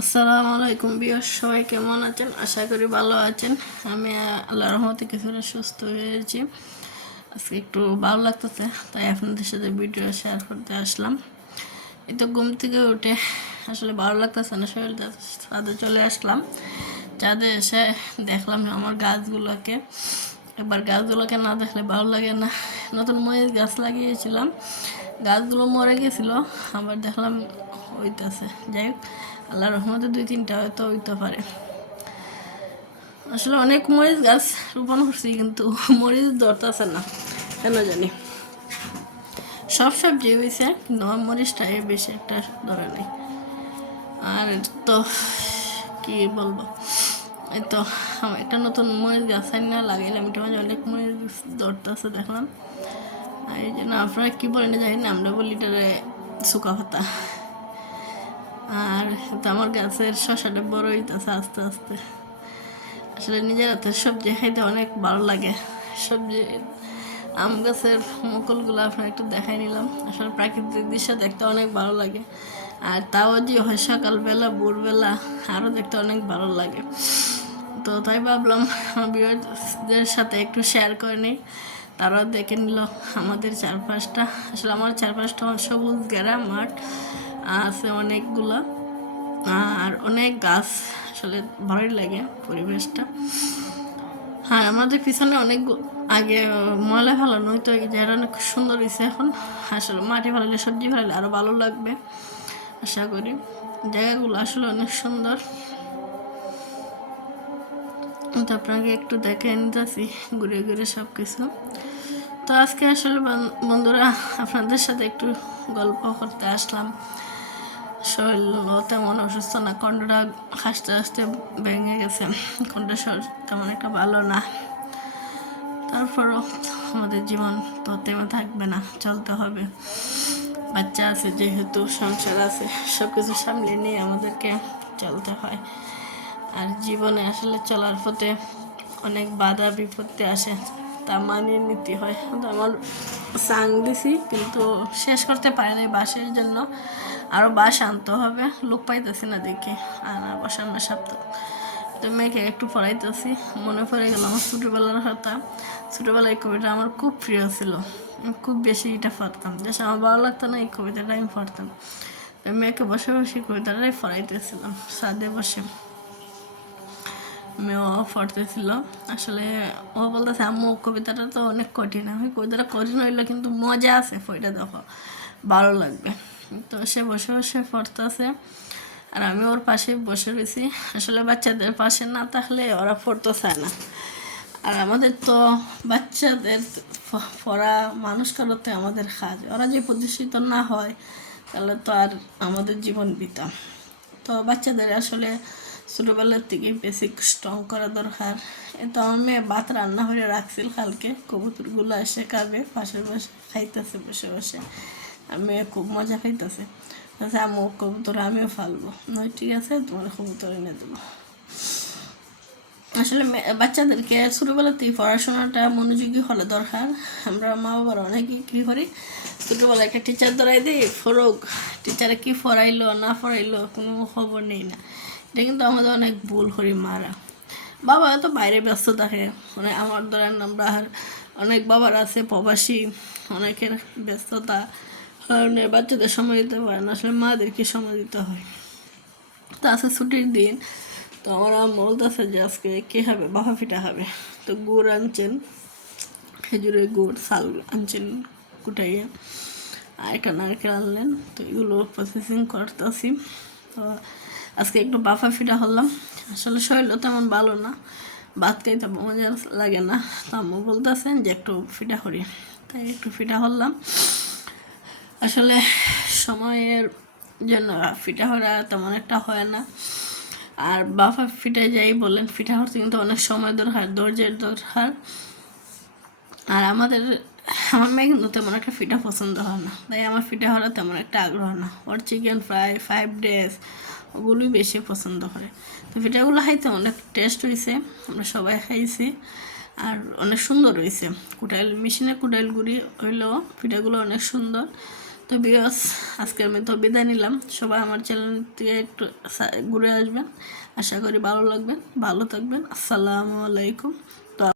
আসসালামু আলাইকুম বিয়ার, সবাই কেমন আছেন? আশা করি ভালো আছেন। আমি আল্লাহর রহমতে কিছুটা সুস্থ হয়েছি। আজকে একটু ভালো লাগতেছে, তাই আপনাদের সাথে ভিডিও শেয়ার করতে আসলাম। এই তো ঘুম থেকে উঠে আসলে ভালো লাগতেছে না, শরীরটা ছাদে চলে আসলাম। ছাদে এসে দেখলাম আমার গাছগুলোকে। একবার গাছগুলোকে না দেখলে ভালো লাগে না। নতুন মরিচ গাছ লাগিয়েছিলাম, গাছগুলো মরে গেছিলো, আবার দেখলাম হইতেছে। যাই হোক, আল্লাহর রহমতে 2-3টা হয়তো হইতে পারে। আসলে অনেক মরিচ গাছ রোপণ করছি, কিন্তু মরিচ ধরতেছে না কেন জানি। সব সবজি হয়েছে, কিন্তু আমার মরিচটাই বেশি একটা ধরে নেই। আর তো কি বলবো, এই তো আমার একটা নতুন মরিচ গাছ না লাগাইলাম, এটা মাঝে অনেক মরিচ ধরতেছে দেখলাম। আর এই জন্য আপনারা কী বলেন জানি না, আমরা বলি এটারে শুকা পাতা। আর তো আমার গাছের শশাটা বড় হইতেছে আস্তে আস্তে। আসলে নিজের হাতের সবজি খাইতে অনেক ভালো লাগে। সবজি আম গাছের মুকুলগুলো আপনার একটু দেখাই নিলাম। আসলে প্রাকৃতিক দৃশ্য দেখতে অনেক ভালো লাগে, আর তাও যে হয় সকালবেলা ভোরবেলা আরও দেখতে অনেক ভালো লাগে। তো তাই ভাবলাম বিয়েদের সাথে একটু শেয়ার করে নিই, তারাও দেখে নিল আমাদের চারপাশটা। আসলে আমার চারপাশটা সবুজ ঘেরা মাঠ আছে অনেকগুলো, আর অনেক গাছ। আসলে ভালোই লাগে পরিবেশটা। হ্যাঁ, আমাদের পিছনে অনেক আগে ময়লা ফেলানো হইতো, এই জায়গাটা অনেক সুন্দর হয়েছে এখন। আসলে মাটি ফেলালে সবজি ফেলালে আরও ভালো লাগবে আশা করি। জায়গাগুলো আসলে অনেক সুন্দর। তো আপনাকে একটু দেখে নিতেছি ঘুরে ঘুরে সব কিছু। তো আজকে আসলে বন্ধুরা আপনাদের সাথে একটু গল্প করতে আসলাম। শরীর তেমন অসুস্থ না, কণ্ঠটা হাসতে হাসতে ভেঙে গেছে, কণ্ঠ শরীর তেমন একটা ভালো না। তারপরও আমাদের জীবন তো তেমন থাকবে না, চলতে হবে। বাচ্চা আছে যেহেতু, সংসার আছে, সব কিছু সামলে নিয়ে আমাদেরকে চলতে হয়। আর জীবনে আসলে চলার পথে অনেক বাধা বিপত্তি আসে, তা মানিয়ে নিতে হয়। তো আমার সাং দিছি, কিন্তু শেষ করতে পারি না বাসের জন্য। আরও বাস আনতে হবে, লোক পাইতেছি না দেখি, আর বসার না সপ্তাহ। তো মেয়েকে একটু পড়াইতেছি, মনে পড়ে গেল আমার ছোটোবেলার কথা। ছোটোবেলায় এই কবিতা আমার খুব প্রিয় ছিল, খুব বেশি এটা পড়তাম। যেসব আমার ভালো লাগতো না, এই কবিতাটা আমি পড়তাম। মেয়েকে বসে বসে কবিতাটাই পড়াইতেছিলাম ছাদে বসে। মেয়েও পড়তেছিল। আসলে ও বলতেছে, আম্মু কবিতাটা তো অনেক কঠিন। আমি কবিতাটা কঠিন হইলো, কিন্তু মজা আছে, বইটা দেখো ভালো লাগবে। তো সে বসে বসে পড়তেছে, আর আমি ওর পাশে বসে রয়েছি। আসলে বাচ্চাদের পাশে না থাকলে ওরা পড়তে চায় না। আর আমাদের তো বাচ্চাদের পড়া মানুষ করাতে আমাদের কাজ। ওরা যে প্রতিষ্ঠিত না হয়, তাহলে তো আর আমাদের জীবন বৃথা। তো বাচ্চাদের আসলে ছোটোবেলার থেকেই বেসিক স্ট্রং করা দরকার। তো আমার মেয়ে ভাত রান্না করে রাখছিল কালকে, কবুতরগুলো এসে খাবে, পাশে বসে খাইতেছে বসে বসে। আর মেয়ে খুব মজা খাইতেছে। আচ্ছা আম্মু কবুতর আমিও ফালবো। নয় ঠিক আছে, তোমার কবুতর এনে দেবো। আসলে বাচ্চাদেরকে ছোটোবেলাতেই পড়াশোনাটা মনোযোগী হলে দরকার। আমরা মা বাবারা অনেকেই কী করি, ছোটোবেলায় একটা টিচার ধরাই দিই, ফরক টিচারে কী পড়াইলো না পড়াইলো কোনো খবর নেই না। এটা কিন্তু আমাদের অনেক ভুল করি মারা। বাবা তো বাইরে ব্যস্ত থাকে, মানে আমার ধরেন আমরা অনেক বাবার আছে প্রবাসী, অনেকের ব্যস্ততা কারণে বাচ্চাদের সময় দিতে পারে না। আসলে মাদেরকে সময় দিতে হয়। তো আজকে ছুটির দিন, তো আমার আম্মা বলতেছে যে আজকে কী হবে, বাফা পিঠা হবে। তো গুড় আনছেন, খেজুরের গুড়, চাল আনছেন কুটাইয়া, আর একটা নারকেল আনলেন। তো এগুলো প্রসেসিং করতেছি। তো আজকে একটু বাফা পিঠা হলাম। আসলে শরীরও তেমন ভালো না, ভাত খাইতে মজা লাগে না। তো আম্মু বলতেছেন যে একটু পিঠা করি, তাই একটু পিঠা হলাম। আসলে সময়ের জন্য পিঠা করা তেমন একটা হয় না। আর বাফা পিঠা যাই বলেন, পিঠা করতে কিন্তু অনেক সময় দরকার, ধৈর্যের দরকার। আর আমার মেয়ে কিন্তু তেমন একটা পিঠা পছন্দ হয় না, তাই আমার পিঠা হওয়ার তেমন একটা আগ্রহ না। ওর চিকেন ফ্রাই, 5 ডেজ, ওগুলোই বেশি পছন্দ করে। তো পিঠাগুলো খাইতে অনেক টেস্ট হয়েছে, আমরা সবাই খাইছি, আর অনেক সুন্দর হয়েছে। মেশিনের কুটাইল গুঁড়ি হইলেও পিঠাগুলো অনেক সুন্দর। তো বিকজ আজকে আমি তো বিদায় নিলাম, সবাই আমার চ্যানেল থেকে একটু ঘুরে আসবেন, আশা করি ভালো লাগবেন, ভালো থাকবেন, আসসালামু আলাইকুম। তো